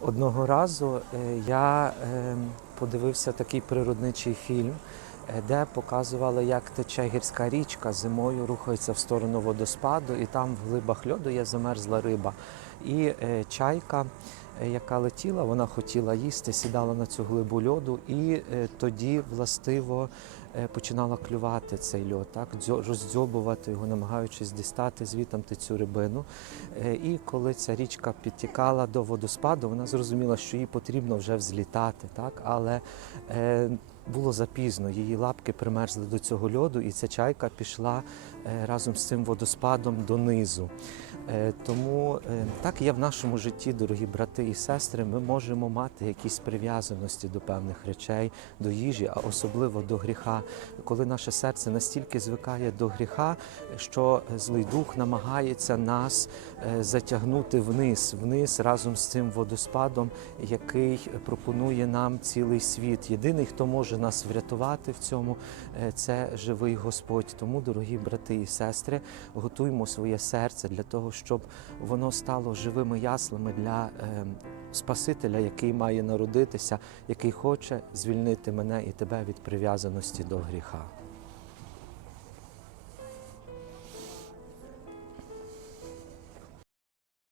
Одного разу е, я е, подивився такий природничий фільм, е, де показували, як тече гірська річка зимою рухається в сторону водоспаду, і там в глибах льоду є замерзла риба. І е, чайка, е, яка летіла, вона хотіла їсти, сідала на цю глибу льоду, і е, тоді властиво починала клювати цей льод, так роздзьобувати його, намагаючись дістати звітамти цю рибину. І коли ця річка підтікала до водоспаду, вона зрозуміла, що їй потрібно вже взлітати, так але було запізно. Її лапки примерзли до цього льоду, і ця чайка пішла разом з цим водоспадом донизу. Тому е, так є в нашому житті, дорогі брати і сестри. Ми можемо мати якісь прив'язаності до певних речей, до їжі, а особливо до гріха. Коли наше серце настільки звикає до гріха, що злий дух намагається нас е, затягнути вниз, вниз разом з цим водоспадом, який пропонує нам цілий світ. Єдиний, хто може нас врятувати в цьому, е, це живий Господь. Тому, дорогі брати і сестри, готуймо своє серце для того, щоб воно стало живими яслами для е, Спасителя, який має народитися, який хоче звільнити мене і тебе від прив'язаності до гріха.